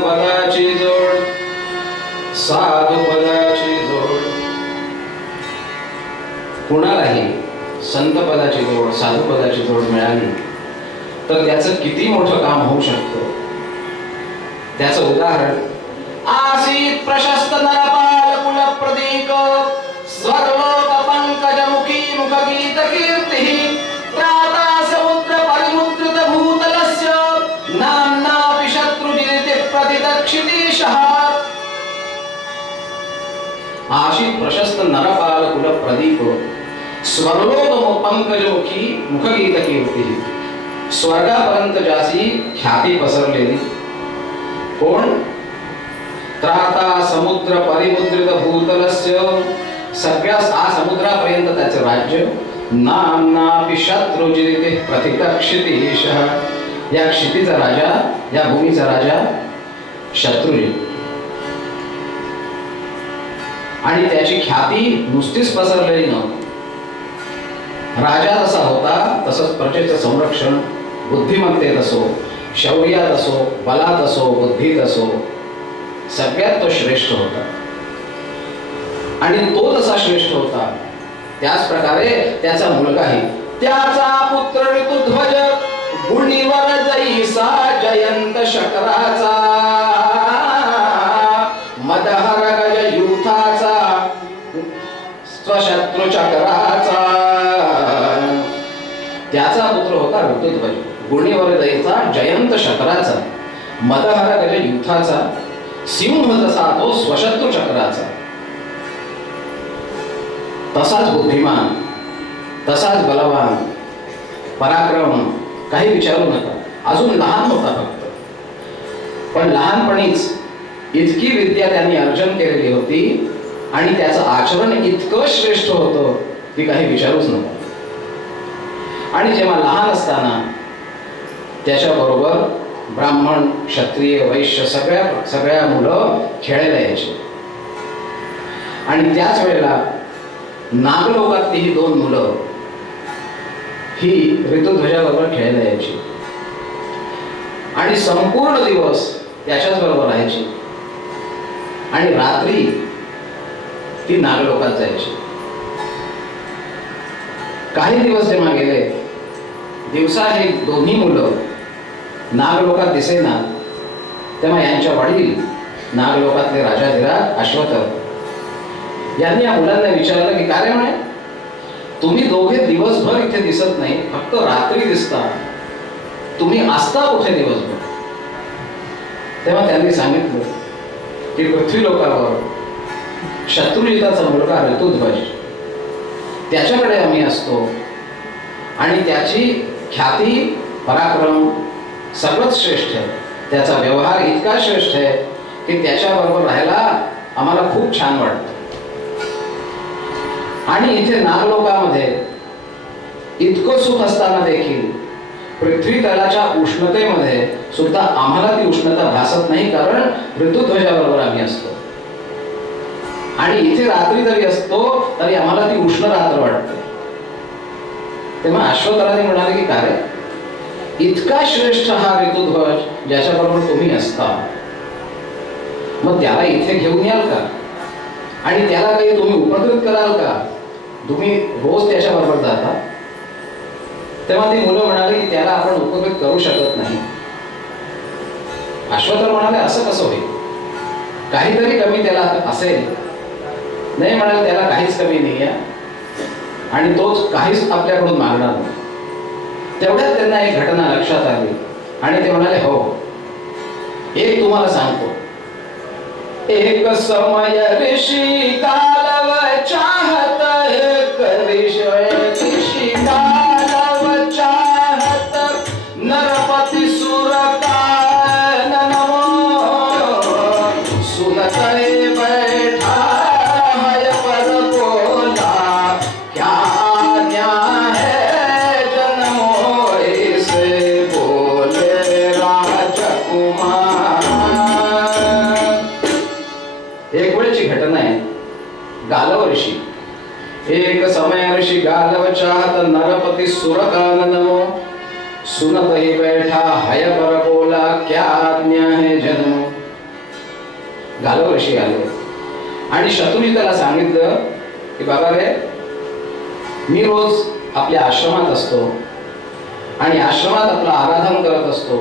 पदाची जोड साधू पदाची जोड. कुणालाही संत पदाची जोड साधू पदाची जोड मिळाली तर त्याचं किती मोठं काम होऊ शकतं. त्याचं उदाहरण आसीत प्रशस्त नरपाल कुल प्रदीक स्वर्लोक पंकजमुखी मुखगीत कीर्तिः त्राता समुद्र परिमुद्रित भूतलस्य नाम्नापि शत्रुजिते प्रतिदक्षितेशः. आसीत प्रशस्त नरपाल कुल प्रदीप स्वर्लोक पंकजमुखी मुखगीत कीर्तिः. स्वर्गापर्यंत ज्याची ख्याती पसरलेली कोण? त्राता समुद्र परिमुद्रित भूतलस्य. सगळ्या समुद्रापर्यंत त्याचे राज्य. नाम्नापि शत्रुजिते प्रतिदक्षितेशः. या क्षितीचा राजा या भूमीचा राजा शत्रुजित. आणि त्याची ख्याती नुसतीच पसरलेली नव्हती. राजा जसा होता तसंच प्रजेचं संरक्षण बुद्धिमत्तेत असो शौर्यात असो बलात असो बुद्धीत असो सगळ्यात तो श्रेष्ठ होता. आणि तो जसा श्रेष्ठ होता त्याच प्रकारे त्याचा मुलगाही त्याचा पुत्र ऋतुध्वज गुणीवर जैसा जयंत शकराचा मदहर गज युथाचा स्वशत्रू चक्राचा. त्याचा पुत्र होता ऋतुध्वज गुणीवर जैसा जयंत शकराचा मदहर गज युथाचा सिंह जसा तो स्वशत्रू चक्राचा. तसाच बुद्धिमान तसाच बलवान पराक्रम काही विचारू नका. अजून लहान होता फक्त. पण लहानपणीच इतकी विद्या त्यांनी अर्जन केलेली होती आणि त्याचं आचरण इतकं श्रेष्ठ होतं की काही विचारूच नका. आणि जेव्हा लहान असताना त्याच्याबरोबर ब्राह्मण क्षत्रिय वैश्य सगळ्या मुलं खेळायला यायची. आणि त्याच वेळेला नागलोकातली ही दोन मुलं ही ऋतुध्वजाबरोबर खेळायला यायची आणि संपूर्ण दिवस त्याच्याच बरोबर राहायची. आणि रात्री ती नागलोकात जायची. काही दिवस जेव्हा गेले दिवसा हे दोन्ही मुलं नागलोकात दिसेना तेव्हा यांच्या वडील नागलोकातले राजाधिराज अश्वत्थ यांनी या मुलांना विचारलं की काय म्हणे तुम्ही दोघे दिवसभर इथे दिसत नाही फक्त रात्री दिसता तुम्ही असता कुठे दिवसभर. तेव्हा त्यांनी सांगितलं की पृथ्वी लोकावर शत्रुजिताचा मुलगा ऋतुध्वज त्याच्याकडे आम्ही असतो आणि त्याची ख्याती पराक्रम सगळंच श्रेष्ठ आहे. त्याचा व्यवहार इतका श्रेष्ठ आहे की त्याच्याबरोबर राहायला आम्हाला खूप छान वाटतं. आणि इथे नागलोकामध्ये इतकं सुख असताना देखील पृथ्वी तलाच्या उष्णतेमध्ये सुद्धा आम्हाला ती उष्णता भासत नाही कारण ऋतुध्वजाबरोबर आम्ही असतो. आणि इथे रात्री जरी असतो तरी आम्हाला ती उष्ण रात्र वाटते. तेव्हा अश्वत्थाने म्हणाले की काय इतका श्रेष्ठ हा ऋतुध्वज ज्याच्याबरोबर तुम्ही असता मग त्याला इथे घेऊन याल का आणि त्याला काही तुम्ही उपकृत कराल का. तुम्ही रोज त्याच्याबरोबर जाता. तेव्हा ती मुलं म्हणाले की त्याला आपण उपकृत करू शकत नाही. अश्वत्थ म्हणाले असं कसं होईल काहीतरी कमी त्याला असेल. नाही म्हणाले त्याला काहीच कमी नाही आहे आणि तोच काहीच आपल्याकडून मागणार नाही. तेवढ्यात त्यांना एक घटना लक्षात आली आणि ते म्हणाले हो एक तुम्हाला सांगतो. एक समय ऋषी कालव चाहत एक विषय ऋषी कालव चाहत नरपति सुर कान नमो सुनत बैठा है पर बोला क्या न्याय है जन्मो इसे बोले राजकुमार. एक वेळची घटना आहे. गालव ऋषी एक समय ऋषी गालव चाहत नरपति सुर कान नमो सुनत ही बैठा हय पर बोला क्या आज्ञा है जन्म. गालव ऋषी आले आणि शत्रुंजी त्याला सांगितलं की बाबा रे, मी रोज आपल्या आश्रमात असतो आणि आश्रमात आपलं आराधन करत असतो,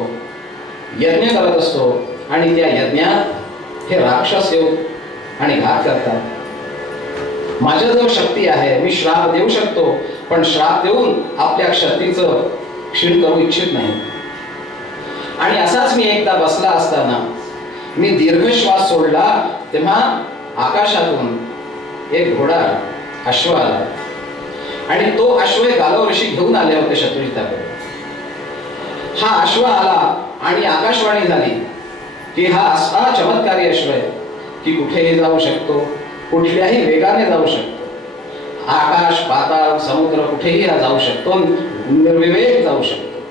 यज्ञ करत असतो आणि त्या यज्ञात हे राक्षस येऊन आणि घात करतात. माझ्याजवळ शक्ती आहे, मी श्राप देऊ शकतो, पण श्राप देऊन आपल्या शक्तीचं क्षीण करू इच्छित नाही. आणि असाच मी एकदा बसला असताना मी दीर्घ श्वास सोडला, तेव्हा आकाशातून एक घोडा अश्व आला आणि तो अश्व गालव ऋषी घेऊन आले होते शत्रुजिताकडे. हा अश्व आला आणि आकाशवाणी झाली की हा असा चमत्कारी अश्व आहे की कुठेही जाऊ शकतो, कुठल्याही वेगाने जाऊ शकतो, आकाश पाताळ समुद्र कुठेही हा जाऊ शकतो, निर्विवेक जाऊ शकतो.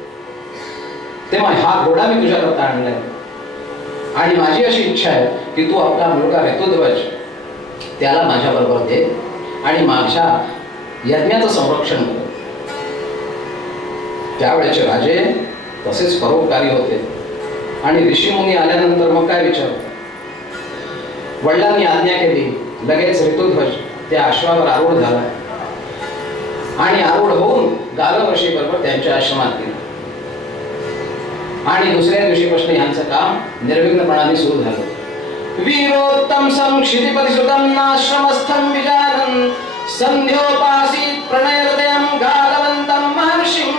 तेव्हा हा घोडा मी तुझ्याकरता आणलाय आणि माझी अशी इच्छा आहे की तू आपला मुलगा ऋतुध्वज त्याला माझ्या बरोबर दे आणि माझ्या यज्ञाचं संरक्षण कर. त्यावेळेचे राजे तसेच परोपकारी होते आणि ऋषीमुनी आल्यानंतर मग काय विचार. वडिलांनी आज्ञा केली, लगेच ऋतुध्वज त्या अश्वावर आरूढ झाला आणि आरूढ होऊन गालव ऋषी बरोबर त्यांच्या आश्रमात गेला. आणि दुसऱ्या दिवशीपासून यांचं काम निर्विघ्नपणाने सुरू झालं. वीरोत्तम क्षितिपति सुतम नाश्रमस्थं विजानन संध्योपासीत प्रणय हृदयं गालवन्तं महर्षिं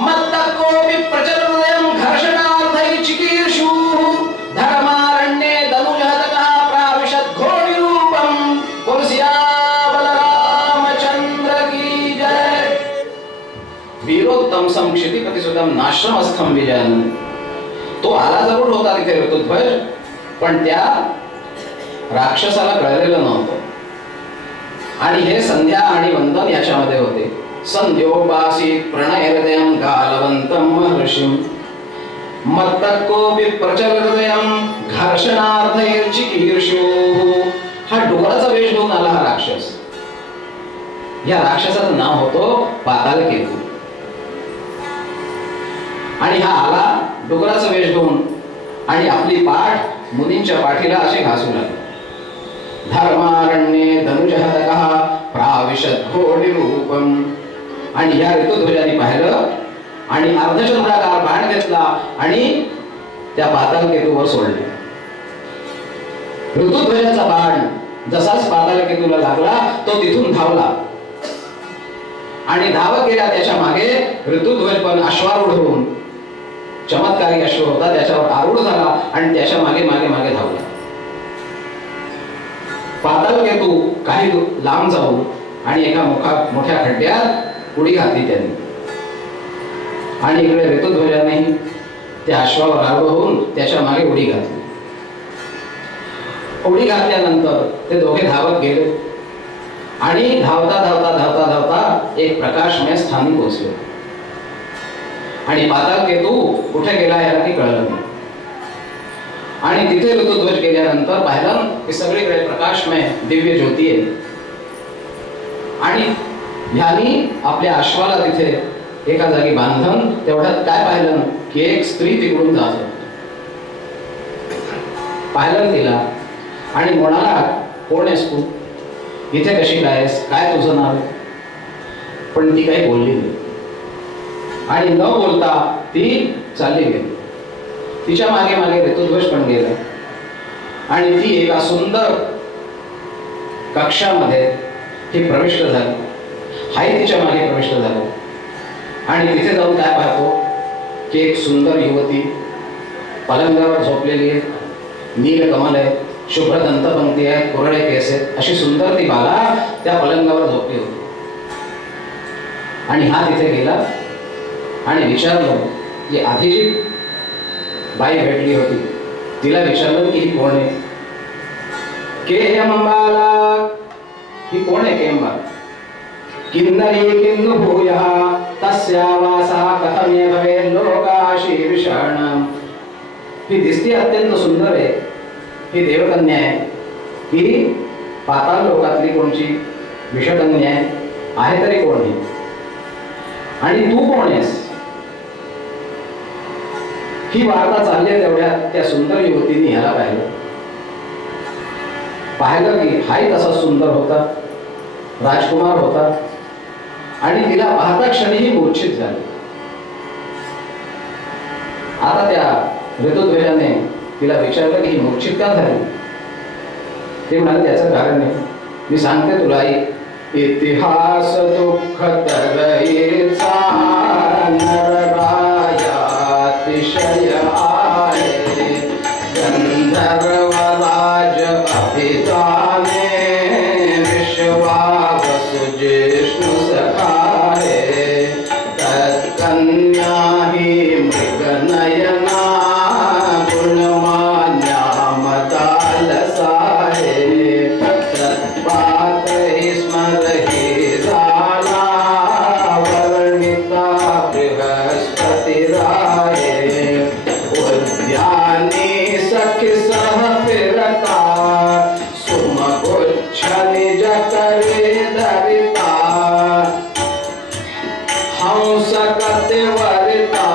मत्तकोऽपि प्रचर हृदयं घर्षणार्थै चिकीर्षु धर्मारण्ये दनुजहतकः प्राविशत् घोडिरूपं कुर्सिया बलरामचंद्र की जय. वीरोत्तम क्षितिपति सुतम नाश्रमस्थं विजानन. तो आला जरूर होता तिथे ऋतुध्वज, पण त्या राक्षसाला कळलेलं नव्हतं. आणि हे संध्या आणि वंदन याच्यामध्ये होते. संध्योपासीत प्रणय हृदयं गालवन्तं महर्षिं मत्तकोऽपि प्रचर हृदयं घर्षणार्थैर्चिकीर्षुः. हा डोंगराचा वेश घेऊन आला हा राक्षस. या राक्षसाचं नाव होतो पातालकेतू. आणि हा आला डोंगराचा वेश घेऊन आणि आपली पाठ मुनींच्या पाठीला असे घासू लागले. धर्मारण्ये धनुजहतकः प्राविशत् घोडिरूपं. आणि या ऋतुध्वजाने पाहिलं आणि अर्धचंद्राकार बाण घेतला आणि त्या पातालकेतूवर सोडले. ऋतुध्वजाचा बाण जसाच पातालकेतूला लागला तो तिथून धावला आणि धावत गेला त्याच्या मागे. ऋतुध्वज पण अश्वारूढ होऊन, चमत्कारी अश्व होता त्याच्यावर आरूढ झाला आणि त्याच्या मागे मागे मागे धावला. पातालकेतू काही लांब जाऊन आणि एका मोठ्या खड्ड्यात उडी घातली त्यांनी. आणि इकडे ऋतुध्वजाने त्या अश्वावर आरूढ होऊन त्याच्या मागे उडी घातली. उडी घातल्यानंतर ते दोघे धावत गेले आणि धावता धावता धावता धावता एक प्रकाशमय स्थानी पोहोचले. आणि पातालकेतू कुठे गेला याला काही कळलं नाही. आणि तिथे ऋतुध्वज गेल्यानंतर पाहिलं की सगळीकडे प्रकाशमय दिव्य ज्योती आहे. आणि ह्यानी आपल्या अश्वाला तिथे एका जागी बांधून तेवढ्यात काय पाहिलं की एक स्त्री तिकडून जात होती. पाहिलं तिला आणि म्हणाला, कोण आहेस तू, इथे कशी काय आहेस, काय तुझं नाव. पण ती काही बोलली नाही आणि न बोलता ती चालली गेली. तिच्या मागे मागे ऋतुध्वज पण गेला आणि ती एका सुंदर कक्षामध्ये ती प्रविष्ट झाली. हाही तिच्या मागे प्रविष्ट झाला आणि तिथे जाऊन काय पाहतो की एक सुंदर युवती पलंगावर झोपलेली आहे. नील कमल आहे, शुभ्र दंतपंक्ती आहे, कोरडे केस आहेत, अशी सुंदर ती बाला त्या पलंगावर झोपली होती. आणि हा तिथे गेला आणि विचारलं की आधी जी बाई भेटली होती तिला विचारलं की ही कोण आहे. केयंबाला, ही कोण आहे केयंबा. किन्नरी किन्नु भूयः तस्या वासः कथमे भवेत् लोकाशीर्षण. ही दिसते अत्यंत सुंदर आहे, ही देवकन्या आहे, ही पाताळ लोकातली कोणची विषकन्या आहे तरी कोण आहे आणि तू कोण आहेस. ही वार्ता चालली तेवढ्यात त्या सुंदर युवतीने ह्याला पाहिलं पाहिलं की हाही तसा सुंदर होता, राजकुमार होता आणि तिला पाहता क्षणीही मूर्छित झाली. आता त्या ऋतुध्वजाने तिला विचारलं की ही मूर्छित का झाली. ते म्हणाले त्याचं कारण आहे, मी सांगते तुला. इतिहास दुःख तऱ्हेचा नरराया अतिशय आहे. गंधर्व राज अभिजाने विश्वावसु जिष्णु सखाए. तत्कन्या ही मृगनयना गुणमान्या मदालसाए. तत्पात स्मरहि झाला वर्णिता बृहस्पती राये. उद्याने सखी सह फिरता सुमगुच्छ निज करे धरिता. हंस कतिवरिता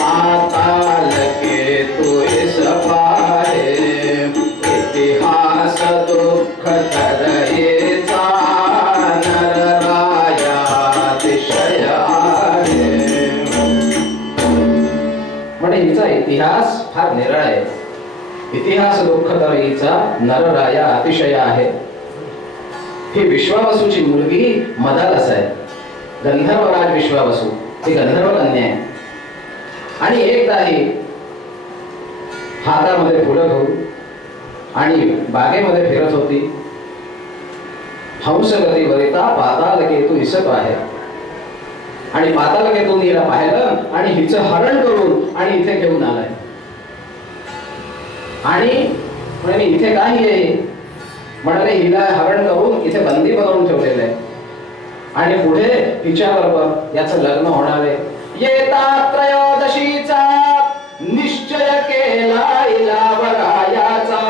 पाताल के तुइस पाए. इतिहास दुःख तऱ्हेचा नरराया अतिशय आहे. म्हणजे हिचा इतिहास फार निराळा आहे. इतिहास दुःख तऱ्हेचा नरराया अतिशय आहे. ही विश्वावसूची मुलगी मदालस आहे. गंधर्वराज विश्वावसू ही गंधर्व कन्या आहे. आणि एकदाही हातामध्ये फुलं घेऊन आणि बागेमध्ये फिरत होती. हंसगती वरिता पाताल केतू इसप आहे. आणि पाताल केतून हिला पाहिलं आणि हिचं हरण करून आणि इथे घेऊन आलाय. आणि म्हणे मी इथे काय आहे, म्हणाले हिला हरण करून इथे बंदी बनवून ठेवलेलं आहे आणि पुढे तिच्याबरोबर याचं लग्न होणार आहे. येता त्रयोदशीचा निश्चय केला इलावरायाचा.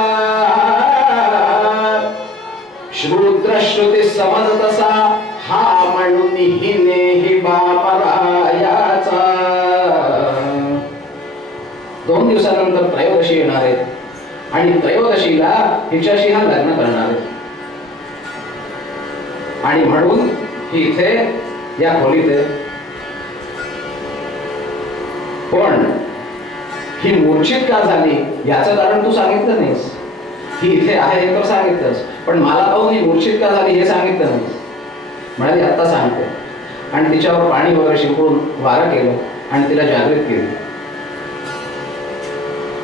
श्रुद्र श्रुती समज तसा हा म्हणून हिने हि बापरायाचा. 2 दिवसानंतर त्रयोदशी येणार आहे आणि त्रयोदशीला हिच्याशी हा लग्न करणार आहे. आणि म्हणून ही इथे या खोलीत आहे. पण ही मूर्छित का झाली याचं कारण तू सांगितलं नाहीस. ही इथे आहे हे तर सांगितलंस, पण मला पाहून ही मूर्छित का झाली हे सांगितलं नाहीस. म्हणाली आता सांगते. आणि तिच्यावर पाणी वगैरे शिंपडून वारं केलं आणि तिला जागृत केली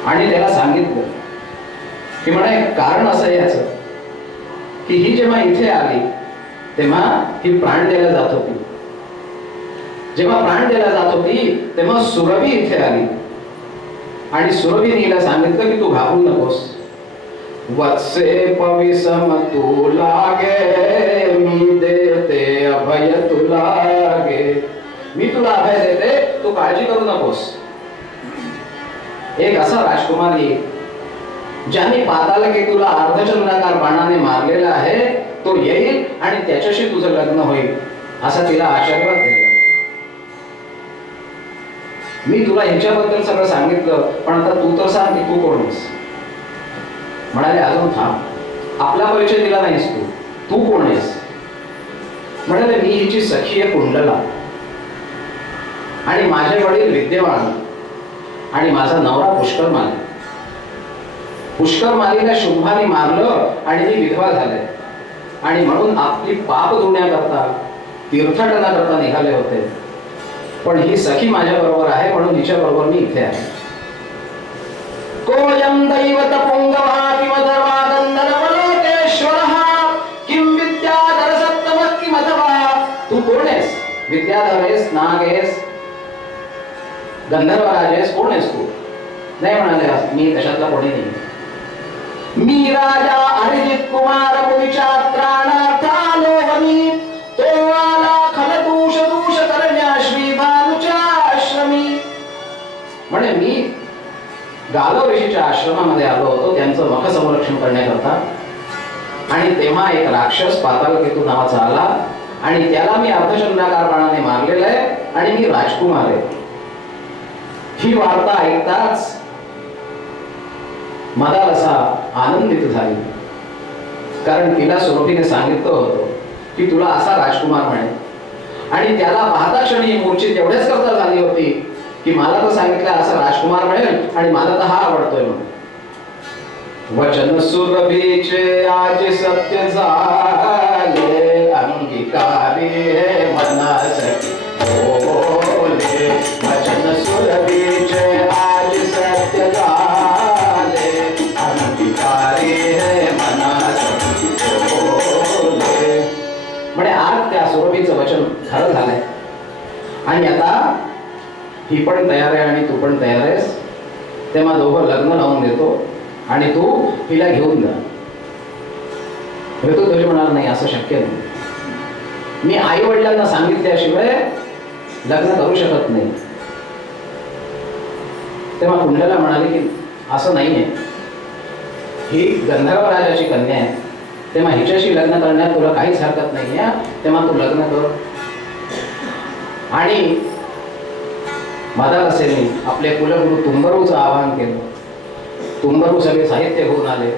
आणि त्याला सांगितलं की म्हणे कारण असं आहे याचं की ही जेव्हा इथे आली तेव्हा ही प्राण द्यायला जात होती. जेव्हा प्राण द्यायला जात होती तेव्हा सुरभी इथे आली आणि सुरभीने हिला सांगितलं की तू घाबरू नकोस. वत्से पविसम तू लागे मी देते अभय तुला गे. मी तुला अभय देते, तू काळजी करू नकोस. एक असा राजकुमार येईल ज्याने पाताल केतूला अर्धचंद्राकार बाणाने मारलेला आहे, तो येईल आणि त्याच्याशी तुझं लग्न होईल असा तिला आशीर्वाद दिला. मी तुला ह्याच्याबद्दल सगळं सांगितलं, पण आता तू तर सांग की तू कोण आहेस. म्हणाले अजून थांब, आपला परिचय दिला नाहीस तू, तू कोण आहेस. म्हणाले मी हिची सखी आहे कुंडला आणि माझे वडील विद्यवान आणि माझा नवरा पुष्करमाली. पुष्करमालीला शुंभाने मारलं आणि ती विधवा झाले आणि म्हणून आपली पाप धुण्याकरता तीर्थाटना करता निघाले होते. पण ही सखी माझ्या बरोबर आहे म्हणून हिच्या बरोबर मी इथे आहे. कोयम दैवत पुंगवः किम धर्मादंडनवलोकेश्वरः किम विद्याधर सत्तमः किम अथवा. तू कोण आहेस? विद्याधर आहेस, नाग आहेस, गंधर्वराज आहेस, कोण आहेस तू. नाही म्हणाले मी कशातला कोणी नाही. मी राजा अरिजित कुमार मुनीच्या त्राणार्थालो वनी. तो आला खलदूष दूष करण्या श्री भानुच्या आश्रमी. म्हणे मी गालव ऋषीच्या आश्रमामध्ये आलो होतो त्यांचं मख संरक्षण करण्याकरता. आणि तेव्हा एक राक्षस पातालकेतू नावाचा आला आणि त्याला मी अर्धचंद्राकार बाणाने मारलेलं आहे आणि मी राजकुमार आहे. ही वार्ता ऐकताच मदालसा आनंदित झाली कारण तिला सुरभीने सांगितलं होतं की तुला असा राजकुमार मिळेल, आणि त्याला पाहता क्षणी मूर्छित एवढ्याच करता झाली होती की मला तर सांगितलं असा राजकुमार मिळेल आणि मला तर हा आवडतोय म्हणून. वचन सुरभीचे आज सत्य झाले, अंगीकारी हे मनासाठी बोले. वचन सुरभीचे आज सत्य झाले, अंगीकारी हे मनासाठी बोले. म्हणजे आज त्या सुरभीचं वचन खरं झालंय, आणि आता ही पण तयार आहे आणि तू पण तयार आहेस, तेव्हा दोघं लग्न लावून देतो आणि तू हिला घेऊन जा. तू तुझे म्हणाल नाही असं शक्य नाही, मी आई वडिलांना सांगितल्याशिवाय लग्न करू शकत नाही. तेव्हा कुंडला म्हणाले की असं नाहीये, ही गंधर्व राजाची कन्या आहे, तेव्हा हिच्याशी लग्न करण्यात तुला काहीच हरकत नाही आहे, तेव्हा तू लग्न कर. आणि मदालसेने आपले कुलगुरू तुंबरूचं आवाहन केलं. तुंबरू सगळे साहित्य घेऊन आले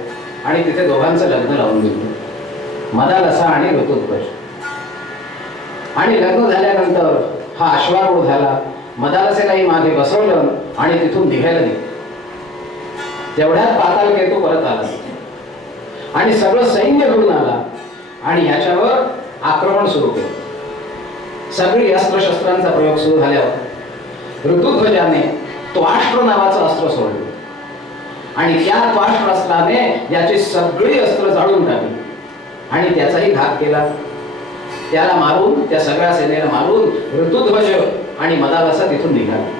आणि तिथे दोघांचं लग्न लावून दिलं, मदालसा आणि ऋतुध्वज. आणि लग्न झाल्यानंतर हा अश्वारूढ झाला, मदालसेलाही मागे बसवलं आणि तिथून निघायला नाही. तेवढ्यात पातालकेतू परत आला आणि सगळं सैन्य घेऊन आला आणि याच्यावर आक्रमण सुरू केलं. सगळी अस्त्रशस्त्रांचा प्रयोग सुरू झाल्यावर ऋतुध्वजाने त्वाष्ट्र नावाचं अस्त्र सोडलं आणि त्या त्वाष्ट्र अस्त्राने याची सगळी अस्त्र जाळून टाकली आणि त्याचाही घात केला. त्याला मारून, त्या सगळ्या सेनेला मारून ऋतुध्वज आणि मदालसा तिथून निघाले.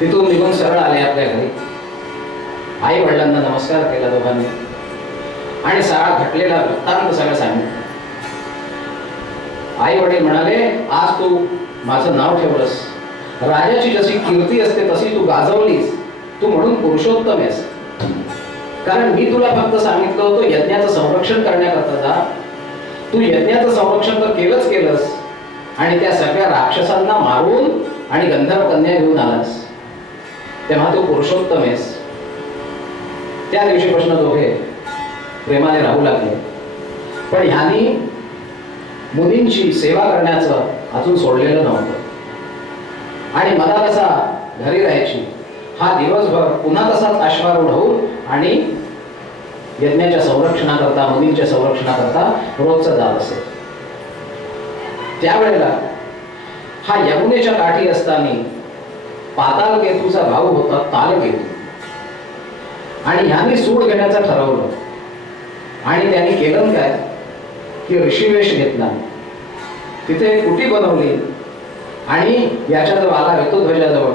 तिथून निघून सरळ आले आपल्या घरी. आई वडिलांना नमस्कार केला दोघांनी आणि सारा घटलेला वृत्तांत सगळं सांगितलं. आई वडील म्हणाले, आज तू माझं नाव ठेवलंस, राजाची जशी कीर्ती असते तशी तू गाजवलीस, तू म्हणून पुरुषोत्तम आहेस. कारण मी तुला फक्त सांगितलं होतं यज्ञाचं संरक्षण करण्याकरता जा, तू यज्ञाचं संरक्षण तर केलंच आणि त्या सगळ्या राक्षसांना मारून आणि गंधर्व कन्या घेऊन आलास, तेव्हा तू पुरुषोत्तम आहेस. त्या दिवशीपासून दोघे प्रेमाने राहू लागले. पण ह्यानी मुनींची सेवा करण्याचं अजून सोडलेलं नव्हतं आणि मदालसा घरी राहायची. हा दिवसभर पुन्हा तसाच अश्वारूढ होऊन आणि यज्ञाच्या संरक्षणाकरता, मुनींच्या संरक्षणाकरता रोजचा जात असे. त्यावेळेला हा यमुनेच्या काठी असताना पातालकेतूचा भाऊ होता तालकेतू, आणि ह्याने सूड घेण्याचं ठरवलं आणि त्यांनी केलं काय की ऋषिवेश घेतला, तिथे कुटी बनवली आणि याच्याजवळ आला ऋतुध्वजाजवळ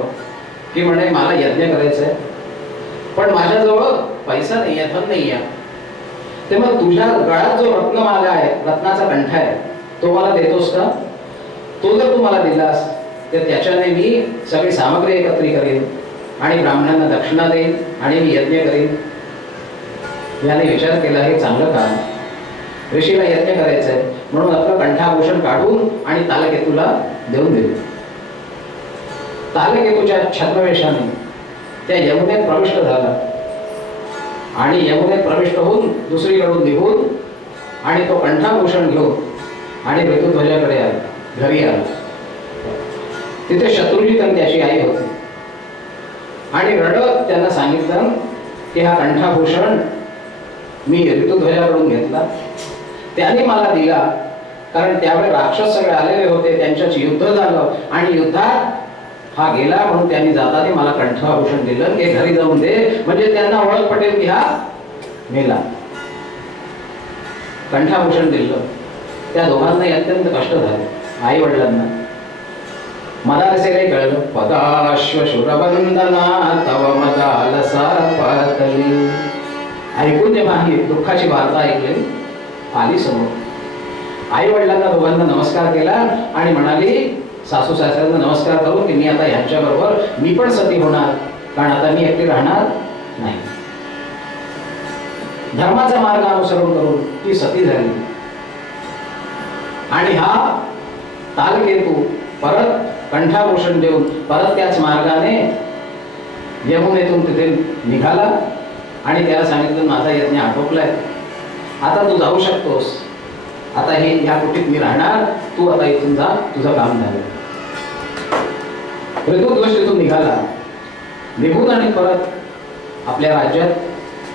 की म्हणे मला यज्ञ करायचंय पण माझ्याजवळ पैसा नाही आहे, धन नाही आहे, तेव्हा तुझ्या गळ्यात जो रत्नमाला आहे, रत्नाचा कंठ आहे, तो मला देतोस का? तो जर तू मला दिलास तर त्याच्याने मी सगळी सामग्री एकत्रित करेन आणि ब्राह्मणांना दक्षिणा देईन आणि मी यज्ञ करेन. याने विचार केला हे चांगलं काम, ऋषीला यज्ञ करायचंय म्हणून आपलं कंठाभूषण काढून आणि तालकेतूला देऊन दिले. तालकेतूच्या छद्मवेशाने त्या यमुनेत प्रविष्ट झाला आणि यमुनेत प्रविष्ट होऊन दुसरीकडून निघून आणि तो कंठाभूषण घेऊन आणि ऋतुध्वजाकडे आला, घरी आला. तिथे शत्रुजित आणि त्याची आई होती आणि रडत त्यांना सांगितलं की हा कंठाभूषण मी ऋतुध्वजाकडून घेतला, त्याने मला दिला, कारण त्यावेळी राक्षस सगळे आलेले होते, त्यांच्याशी युद्ध झालं आणि युद्धात हा गेला म्हणून त्यांनी जाताना मला कंठाभूषण दिलं की घरी जाऊन दे, म्हणजे त्यांना ओळख पटेल की हा मेला. कंठाभूषण दिलं. त्या दोघांनाही अत्यंत कष्ट झाले, आई वडिलांना. मदालसेलाही कळलं, पदाश्वशुरवंदना तव मदालसा पातली. ऐकून जेव्हा ही दुःखाची वार्ता ऐकली आली समोर. आई वडिलांना दोघांना नमस्कार केला आणि म्हणाली सासू सासऱ्यांना नमस्कार करून की मी आता ह्यांच्याबरोबर मी पण सती होणार, कारण आता मी एकटी राहणार नाही. धर्माचा मार्ग अनुसरण करून ती सती झाली आणि हा तालकेतू परत कंठाभूषण देऊन परत त्याच मार्गाने यमुनेतून तिथे निघाला आणि त्याला सांगितलं माझा यज्ञ आटोपलाय, आता तू जाऊ शकतोस, आता हे ह्या कुटीत मी राहणार, तू आता इथून जा, तुझं काम झालं. ऋतुध्वज तिथून निघाला, निघून आणि परत आपल्या राज्यात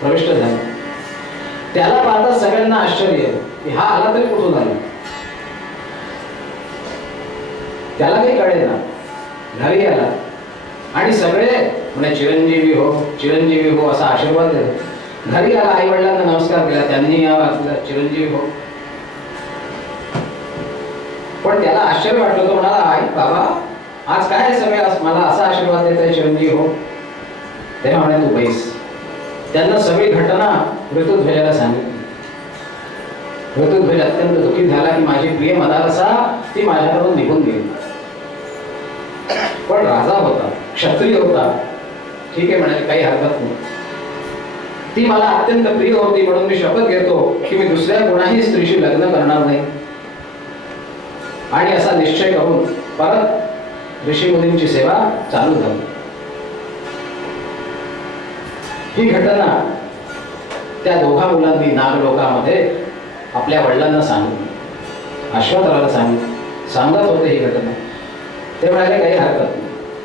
प्रविष्ट झाला. त्याला पाहता सगळ्यांना आश्चर्य की हा आला तरी कुठून आला. त्याला काही कळेना. घरी आला आणि सगळे म्हणजे चिरंजीवी हो चिरंजीवी हो असा आशीर्वाद दिला. घरी आला, आई वडिलांना नमस्कार केला, त्यांनी चिरंजीवी हो. पण त्याला आश्चर्य वाटलं. तो म्हणाला, आई बाबा आज काय सगळे मला असा आशीर्वाद देत आहे चिरंजीवी हो. तेव्हा म्हणे तू बैस. त्यांना सगळी घटना ऋतुध्वजाला सांगितली. ऋतुध्वज अत्यंत दुःखी झाला की माझी प्रिय मदालसा ती माझ्याकडून निघून गेली. पण राजा होता, क्षत्रिय होता, ठीक आहे म्हणाले, काही हरकत नाही. ती मला अत्यंत प्रिय होती म्हणून मी शपथ घेतो की मी दुसऱ्या कोणाही स्त्रीशी लग्न करणार नाही. आणि असा निश्चय करून परत ऋषी मुनींची सेवा चालू झाली. ही घटना त्या दोघा मुलांनी नागलोकामध्ये आपल्या वडिलांना सांगितली, अश्वत्थामाला सांगत होते ही घटना. ते म्हणाले काही हरकत नाही.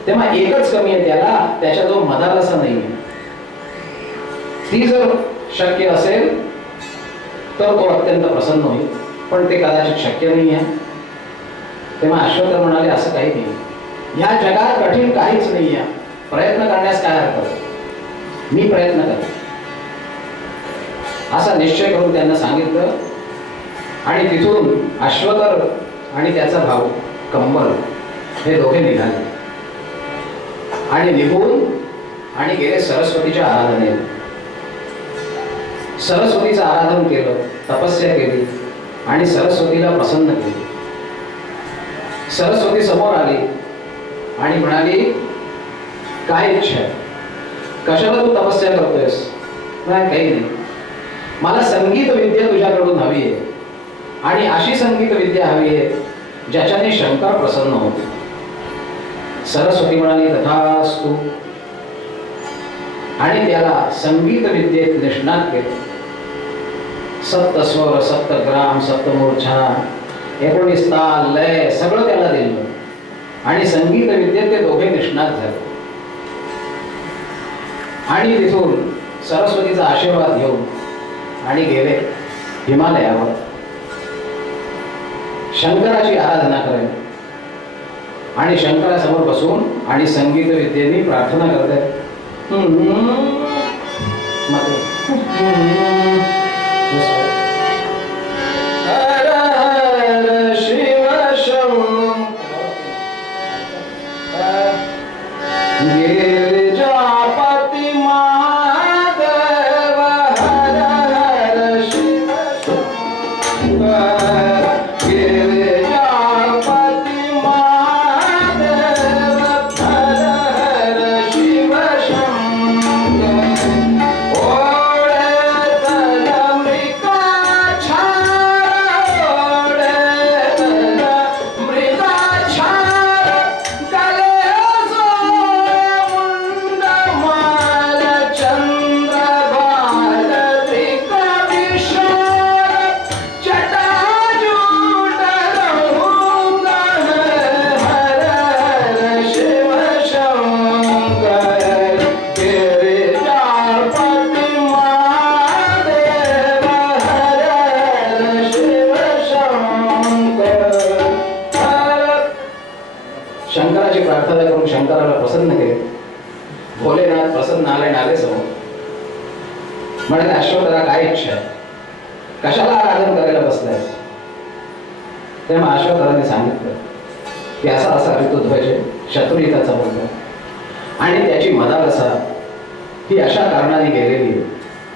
तेव्हा एकच कमी आहे त्याला, त्याच्याजवळ मदालसा नाही. ती जर शक्य असेल तर तो अत्यंत प्रसन्न होईल, पण ते कदाचित शक्य नाही आहे. तेव्हा अश्वत्थामा म्हणाले असं काही नाही, ह्या जगात कठीण काहीच नाही आहे, प्रयत्न करण्यास काय हरकत, मी प्रयत्न करतो. असा निश्चय करून त्यांना सांगितलं. आणि तिथून अश्वतर आणि त्याचा भाऊ कंबल हे दोघे निघाले आणि निघून आणि गेले सरस्वतीच्या आराधनेला. सरस्वतीचं आराधन केलं, तपस्या केली आणि सरस्वतीला प्रसन्न केली. सरस्वती समोर आली आणि म्हणाली, काय इच्छा आहे, कशाला तू तपस्या करतोयस. नाही काही नाही, मला संगीत विद्या तुझ्याकडून हवी आहे आणि अशी संगीत विद्या हवी आहे ज्याच्याने शंकर प्रसन्न होते. सरस्वती म्हणाली तथास्तु आणि त्याला संगीत विद्येत निष्णात केले. सप्तस्वर, सप्तग्राम, सप्तमूर्छा, 19 ताल, लय सगळं त्याला दिलं आणि संगीत विद्येत ते दोघे निष्णात झाले. आणि तिथून सरस्वतीचा आशीर्वाद घेऊन आणि गेले हिमालयावर शंकराची आराधना करायला. आणि शंकरासमोर बसून आणि संगीत विद्येने प्रार्थना करतात. शंकराची प्रार्थना करून शंकराला प्रसन्न केले. भोलेनाथ प्रसन्न आले समोर. म्हणाले, अश्वत्थामा काय इच्छा आहे, कशाला आराधन करायला बसलायस. तेव्हा अश्वत्थामाने सांगितलं की असा असा ऋतुध्वज शत्रुहिताचा मुलगा आणि त्याची मदालसा ही अशा कारणाने गेलेली आहे.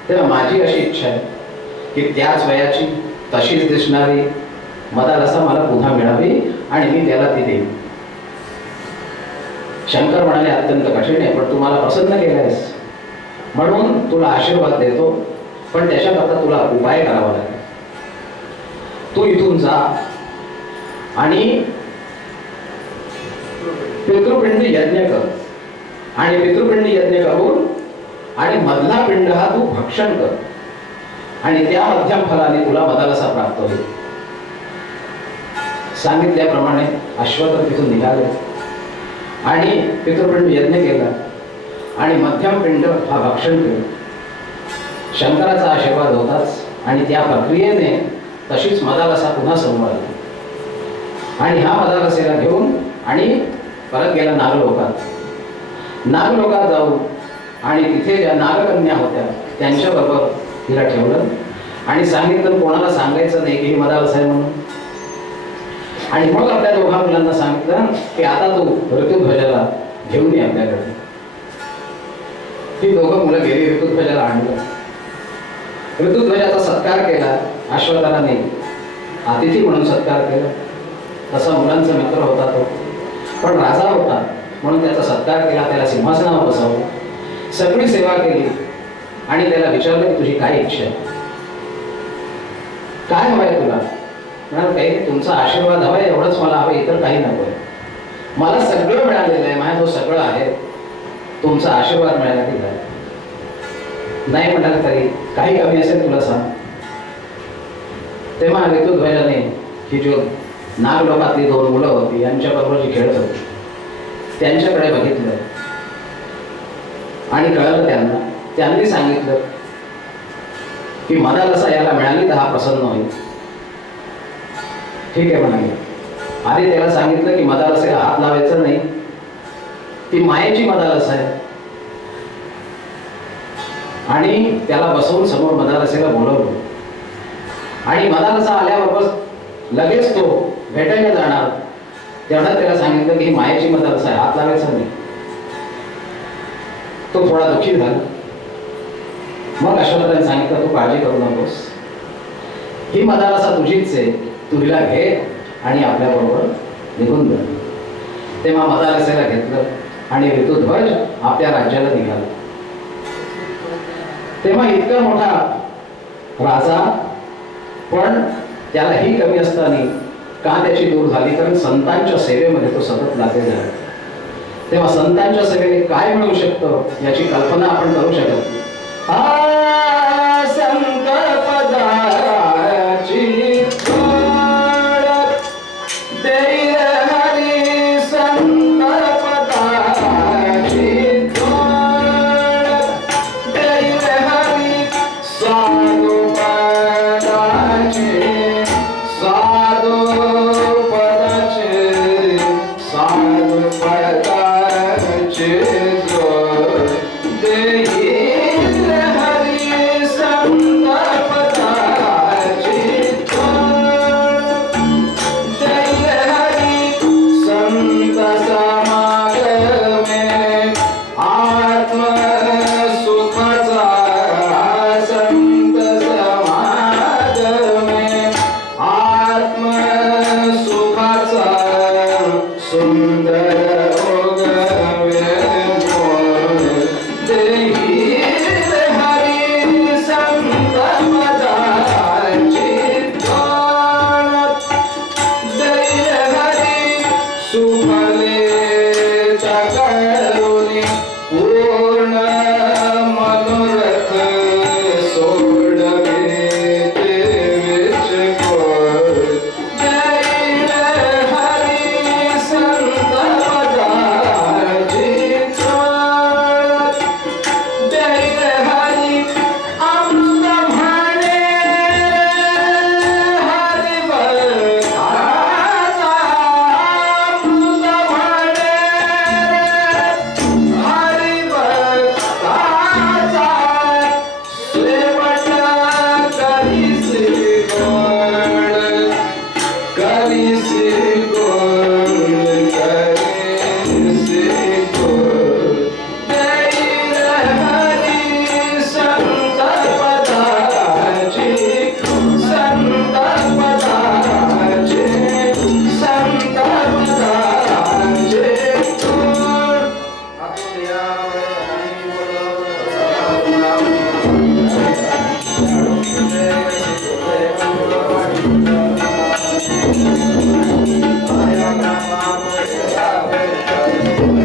तेव्हा माझी अशी इच्छा आहे की त्याच वयाची तशीच दिसणारी मदालसा मला पुन्हा मिळावी आणि मी त्याला ती देईन. शंकर म्हणाले, अत्यंत कठीण आहे, पण तू मला प्रसन्न केलायस म्हणून तुला आशीर्वाद देतो, पण त्याच्याकरता तुला उपाय करावा लागेल. तू इथून जा आणि पितृपिंड यज्ञ कर आणि पितृपिंड यज्ञ करून आणि मधला पिंड हा तू भक्षण कर आणि त्या मध्यम फलाने तुला मदालसा प्राप्त होईल. सांगितल्याप्रमाणे अश्वत्थ तिथून निघाले आणि पितृपिंड यज्ञ केला आणि मध्यम पिंड हा भक्षण केलं. शंकराचा आशीर्वाद होताच आणि त्या प्रक्रियेने तशीच मदालसा पुन्हा संवारली आणि ह्या मदालसेला घेऊन आणि परत गेला नागलोकात. नागलोकात जाऊन आणि तिथे ज्या नागकन्या होत्या त्यांच्याबरोबर तिला ठेवलं आणि सांगितलं कोणाला सांगायचं नाही की ही मदालसा आहे म्हणून. आणि मग आपल्या दोघा मुलांना सांगितलं की आता तू ऋतुध्वजाला घेऊन ये आपल्याकडे. ती दोघं मुलं गेली, ऋतुध्वजाला आणलं. ऋतुध्वजाचा सत्कार केला अश्वत्थाने, अतिथी म्हणून सत्कार केला. तसा मुलांचा मित्र होता तो, पण राजा होता म्हणून त्याचा सत्कार केला, त्याला सिंहासनावर बसवलं, सगळी सेवा केली आणि त्याला विचारलं की तुझी काय इच्छा आहे, काय हवंय तुला. म्हणाल काही तुमचा आशीर्वाद हवाय, एवढंच मला हवं, इतर काही नको आहे. मला सगळं मिळालेलं आहे, माझ्या जो सगळं आहे, तुमचा आशीर्वाद मिळाला की काय. नाही म्हणाल तरी काही कमी असेल तुला सांग. तेव्हा ऋतुध्वजाने ही जो नागलोकातली दोन मुलं होती यांच्याबरोबर जी खेळत होती त्यांच्याकडे बघितलं आणि कळलं त्यांना. त्यांनी सांगितलं की मदालसा याला मिळाली तर हा प्रसन्न होईल. ठीक आहे म्हणाले. आधी त्याला सांगितलं की मदालसेला हात लावायचा नाही, ती मायेची मदालसा आहे. आणि त्याला बसवून समोर मदालसेला बोलवलं आणि मदालसा आल्याबरोबर लगेच तो भेटायला जाणार तेवढा त्याला सांगितलं की ही मायेची मदालसा आहे, हात लावायचा नाही. तो थोडा दुःखी झाला. मग अश्वत्थाने सांगितलं तू काळजी करू नकोस, ही मदालसा तुझीच आहे, तू हिला घे आणि आपल्याबरोबर निघून जा. तेव्हा मदालसेला घेतलं आणि ऋतुध्वज आपल्या राज्याला निघाला. तेव्हा इतका मोठा राजा, पण त्याला ही कमी असताना का त्याची दूर झाली, कारण संतांच्या सेवेमध्ये तो सतत लागलेला आहे. तेव्हा संतांच्या सेवेने काय मिळू शकतं याची कल्पना आपण करू शकत नाही.